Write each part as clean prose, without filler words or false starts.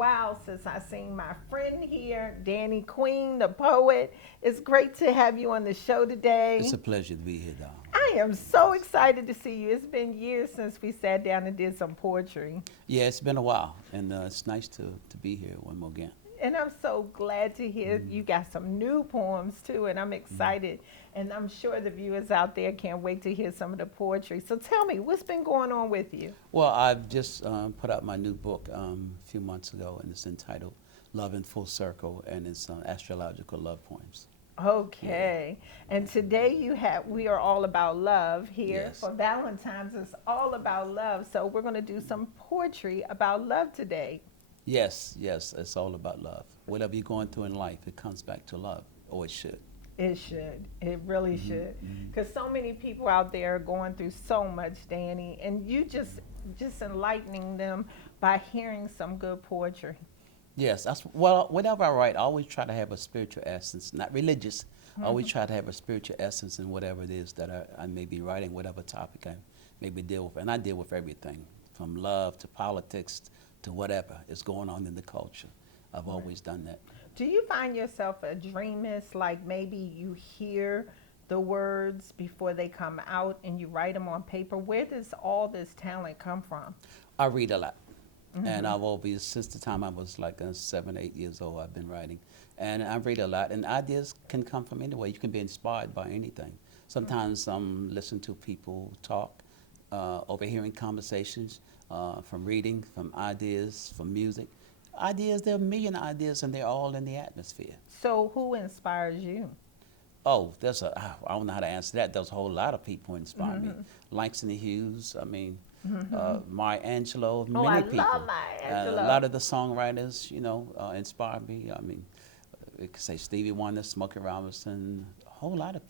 while since I seen my friend here, Danny Queen, the poet. It's great to have you on the show It's today. a pleasure to be here, Dom. I am so excited to see you. It's been years since we sat down and did some poetry. Yeah, it's been a while, and it's nice to be here one more again. And I'm so glad to hear you got some new poems too, and I'm Mhm. excited. And I'm sure the viewers out there can't wait to hear some of the poetry. So tell me, what's been going on with you? Well, I've just put out my new book a few months ago, and it's entitled "Love in Full Circle," and it's astrological love poems. Yeah. Okay. And today we are all about love here. Yes. For Valentine's, it's all about love. So we're going to do some poetry about love today. Yes. Yes. It's all about love. Whatever you're going through in life, it comes back to love, or it should. It should. It really Hmm. should. Hmm. Cuz so many people out there are going through so much, Danny, and you just enlightening them by hearing some good poetry. Yes, well. Whenever I write, I always try to have a spiritual essence, not religious. I always Mhm. try to have a spiritual essence in whatever it is that I may be writing, whatever topic I maybe deal with, and I deal with everything from love to politics to whatever is going on in the culture. I've Right. always done that. Do you find yourself a dreamist? Like maybe you hear the words before they come out and you write them on paper? Where does all this talent come from? I read a lot, and Hmm. I've always since the time I was like 7, 8 years old. I've been writing, and I read a lot, and ideas can come from anywhere. You can be inspired by anything. Sometimes listen to people talk, overhearing conversations, from reading, from ideas, from music. Ideas, there are a million ideas, and they're all in the atmosphere. So, who inspires you? Oh, I don't know how to answer that. There's a whole lot of people who inspire me. Hmm. Langston Hughes, I mean, Hmm. Maya Angelou, Oh, I many love people. my A lot Angelo. of the songwriters, inspire me. I mean, we could say Stevie Wonder, Smokey Robinson,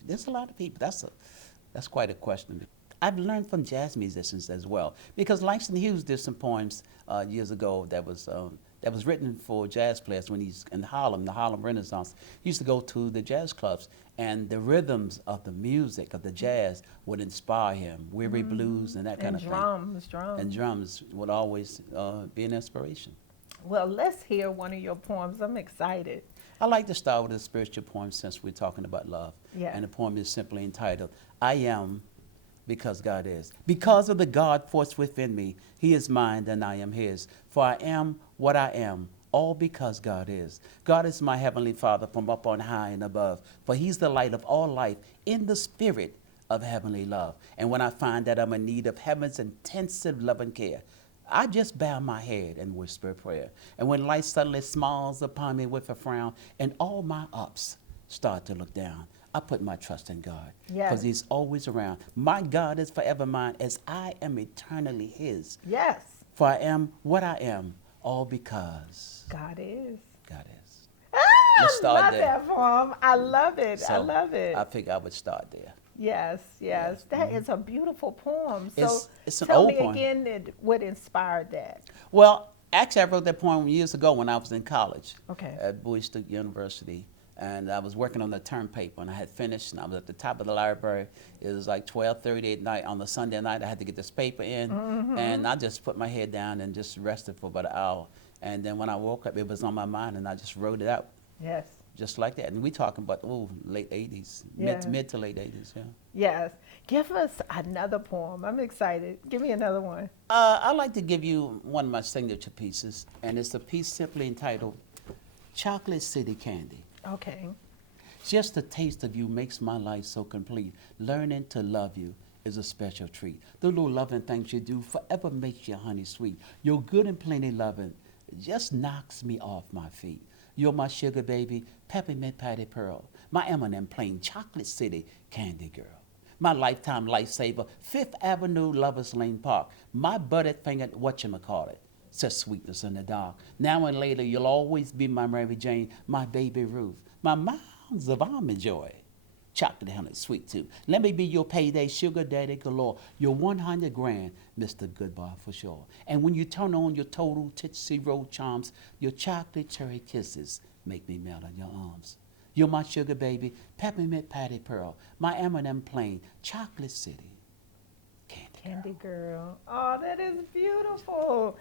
there's a lot of people. That's quite a question. I've learned from jazz musicians as well because Langston Hughes did some poems years ago that was written for jazz players when he's in Harlem, the Harlem Renaissance. He used to go to the jazz clubs, and the rhythms of the music of the jazz would inspire him. Weary Hmm. blues and that kind And of thing, drums, and drums. drums would always be an inspiration. Well, let's hear one of your poems. I'm excited. I like to start with a spiritual poem since we're talking about love, Yes. and the poem is simply entitled "I Am." Because God is. Because of the God force within me, He is mine and I am His. For I am what I am, all because God is. God is my heavenly Father from up on high and above. For He's the light of all life in the spirit of heavenly love. And when I find that I'm in need of heaven's intensive love and care, I just bow my head and whisper a prayer. And when life suddenly smiles upon me with a frown, and all my ups start to look down, I put my trust in God because Yes. He's always around. My God is forever mine as I am eternally His. Yes. For I am what I am, all because God is. God is. Ah, Let's I start love there. that poem. I love it. I So love I it. think I would start there. Yes, yes. Yes. That is a beautiful poem. So It's an tell old me poem. again what inspired that. Well, actually, I wrote that poem years ago when I was in college Okay. at Bowie State University. And I was working on the term paper, and I had finished, and I was at the top of the library. It was like 12:30 at night on the Sunday night. I had to get this paper in, Mm-hmm. and I just put my head down and just rested for about an hour. And then when I woke up, it was on my mind, and I just wrote it out Yes. just like that. And we talking about late 80s, Yes. mid to late 80s, yeah. Yes. Give us another poem. I'm excited. Give me another one. I'd like to give you one of my signature pieces, and it's a piece simply entitled "Chocolate City Candy." Okay. Just the taste of you makes my life so complete. Learning to love you is a special treat. The little loving things you do forever makes your honey sweet. Your good and plenty loving just knocks me off my feet. You're my sugar baby, peppermint patty pearl, my M&M plain chocolate city candy girl. My lifetime lifesaver, Fifth Avenue Lovers Lane Park, my buttered fingered whatchamacallit. Such sweetness in the dark. Now and later, you'll always be my Mary Jane, my baby Ruth, my mounds of almond joy. Chocolate honey, sweet too. Let me be your payday sugar daddy galore. Your 100 grand, Mr. Goodbar for sure. And when you turn on your total Tootsie Roll charms, your chocolate cherry kisses make me melt in your arms. You're my sugar baby, peppermint patty pearl, my M&M plain, chocolate city, candy girl. Candy girl. Oh, that is beautiful.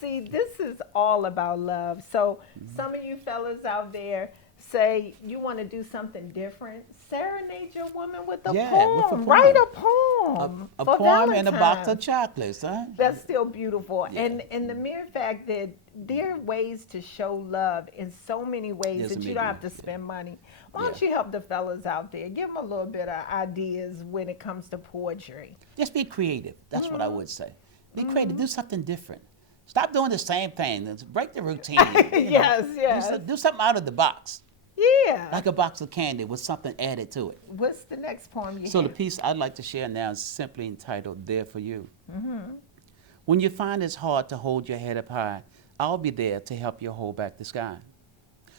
see, this is all about love. So, some of you fellas out there say you want to do something different. Serenade your woman with a Yeah, poem. with a poem. Write a A, poem a for poem and a box Valentine. of chocolates, huh? That's still beautiful. Yeah. And the mere fact that there are ways to show love in so many ways There's that a you don't medium, have to spend money. Why Yeah. don't you help the fellas out there? Give them a little bit of ideas when it comes to poetry. Just be creative. That's what I Mm-hmm. would say. Be creative. Do something different. Stop doing the same thing. Let's break the routine. Yes, yes. Do something out of the box, Yeah. like a box of candy with something added to it. What's the next poem you So the have? piece I'd like to share now is simply entitled "There for You." Mm-hmm. When you find it's hard to hold your head up high, I'll be there to help you hold back the sky.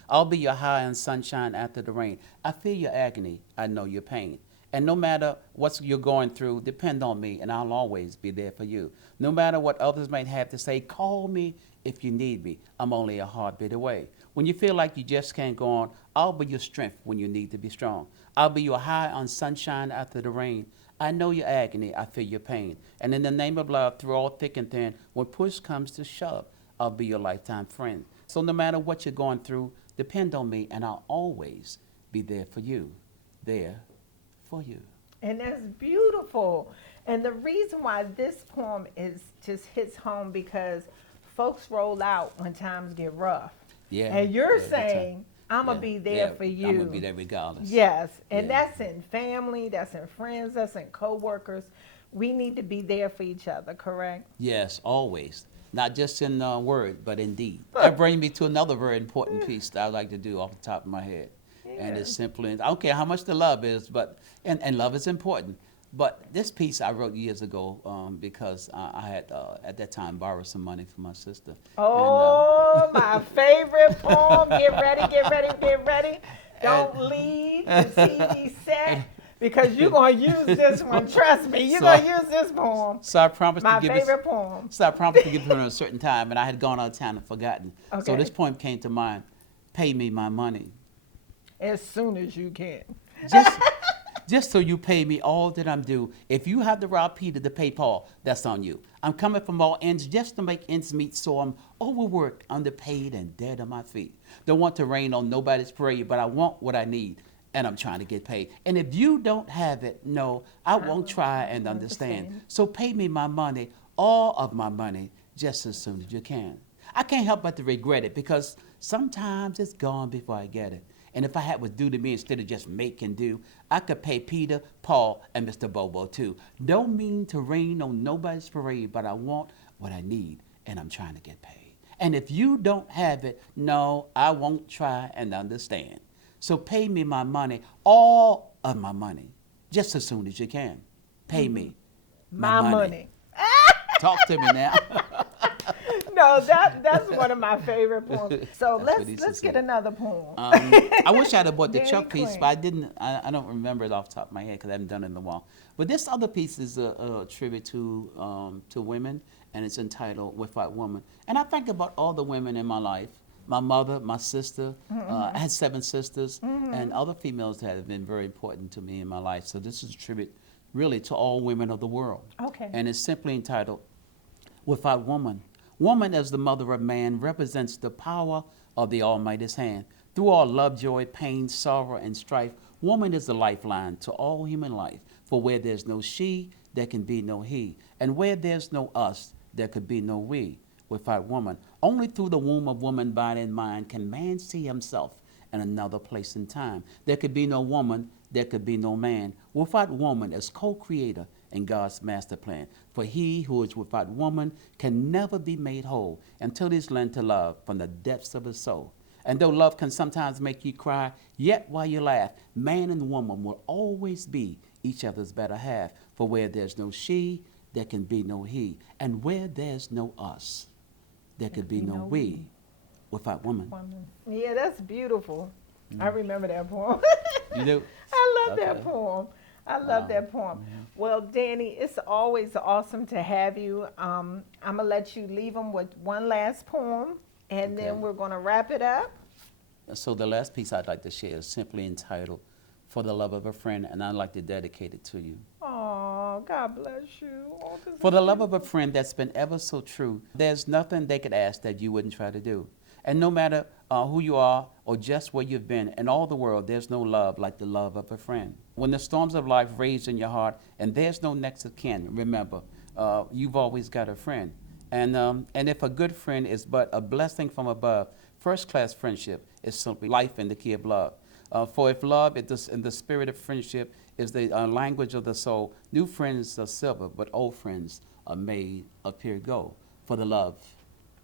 I'll be your high and sunshine after the rain. I feel your agony. I know your pain. And no matter what you're going through, depend on me, and I'll always be there for you. No matter what others might have to say, call me if you need me. I'm only a heartbeat away. When you feel like you just can't go on, I'll be your strength when you need to be strong. I'll be your high on sunshine after the rain. I know your agony. I feel your pain. And in the name of love, through all thick and thin, when push comes to shove, I'll be your lifetime friend. So no matter what you're going through, depend on me, and I'll always be there for you. There for you. And that's beautiful. And the reason why this poem is just hits home because folks roll out when times get rough. Yeah. And you're yeah, saying, I'm going yeah, to be there yeah, for you. I'm going to be there regardless. Yes. And Yeah. that's in family, that's in friends, that's in coworkers. We need to be there for each other, correct? Yes, always. Not just in word, but in deed. That brings me to another very important piece that I like to do off the top of my head. And Yeah. it's simply, I don't care how much the love is, but and love is important. But this piece I wrote years ago because I had, at that time, borrowed some money from my sister. Oh, my favorite poem. Get ready, get ready, get ready. Don't leave the TV set because you're going to use this one. Trust me, you're So going to use this poem. So I promised My to give favorite poem. So I promised to give it at a certain time, and I had gone out of town and forgotten. So Okay. this poem came to mind. Pay me my money. As soon as you can. Just so you pay me all that I'm due. If you have to rob Peter to pay Paul, that's on you. I'm coming from all ends just to make ends meet, so I'm overworked, underpaid, and dead on my feet. Don't want to rain on nobody's parade, but I want what I need, and I'm trying to get paid. And if you don't have it, no, I won't try and understand. So pay me my money, all of my money, just as soon as you can. I can't help but to regret it because sometimes it's gone before I get it. And if I had what's due to me instead of just make and do, I could pay Peter, Paul, and Mr. Bobo too. Don't mean to rain on nobody's parade, but I want what I need, and I'm trying to get paid. And if you don't have it, no, I won't try and understand. So pay me my money, all of my money, just as soon as you can. Pay me My money. Talk to me now. No, that's one of my favorite poems. So That's what he let's said. get another poem. I wish I'd have bought the Danny Chuck piece, Quinn. but I didn't. I don't remember it off the top of my head because I haven't done it in a while. But this other piece is a tribute to women, and it's entitled "Without Woman." And I think about all the women in my life. My mother, my sister. I had 7 sisters, and other females that have been very important to me in my life. So this is a tribute, really, to all women of the world. Okay. And it's simply entitled "Without Woman." Woman, as the mother of man, represents the power of the Almighty's hand. Through all love, joy, pain, sorrow, and strife, woman is the lifeline to all human life. For where there's no she, there can be no he. And where there's no us, there could be no we. Without woman, only through the womb of woman, body, and mind can man see himself in another place and time. There could be no woman, there could be no man. Without woman as co-creator in God's master plan. For he who is without woman can never be made whole until he's learned to love from the depths of his soul. And though love can sometimes make you cry, yet while you laugh, man and woman will always be each other's better half. For where there's no she, there can be no he. And where there's no us, there could be no we without woman. Woman. Yeah, that's beautiful. I remember that poem. You do? I love Okay. that poem. I love that poem. Well, Danny, it's always awesome to have you. I'm going to let you leave them with one last poem, and Okay. then we're going to wrap it up. So the last piece I'd like to share is simply entitled "For the Love of a Friend," and I'd like to dedicate it to you. Aww. Oh, God bless you. Oh, this For is the love of a beautiful. friend that's been ever so true, there's nothing they could ask that you wouldn't try to do. And no matter who you are or just where you've been, in all the world, there's no love like the love of a friend. When the storms of life rage in your heart and there's no next of kin, remember, you've always got a friend. And if a good friend is but a blessing from above, first-class friendship is simply life in the key of love. For if love in the spirit of friendship is the language of the soul, new friends are silver, but old friends are made of pure gold. For the love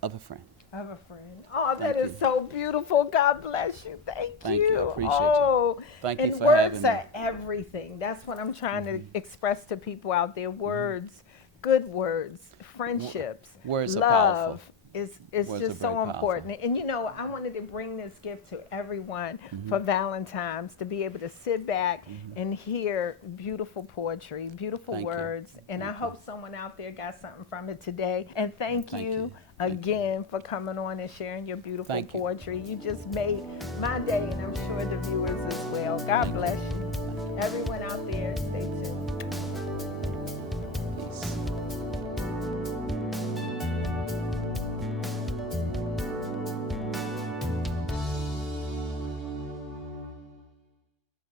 of a friend. Of a friend. Oh, that Thank is you. so beautiful. God bless you. Thank Thank you. I you. appreciate you. Oh, Thank you and for words having me. are everything. That's what I'm trying to express to people out there. Words, good words, friendships, Words are powerful. love is Words are just very so powerful. important. And you know, I wanted to bring this gift to everyone for Valentine's, to be able to sit back and hear beautiful poetry, beautiful Thank you. words. And I Thank you. hope someone out there got something from it today. And thank Thank you you. Thank you. again for coming on and sharing your beautiful Thank you. poetry. You just made my day, and I'm sure the viewers as well. God bless you. Everyone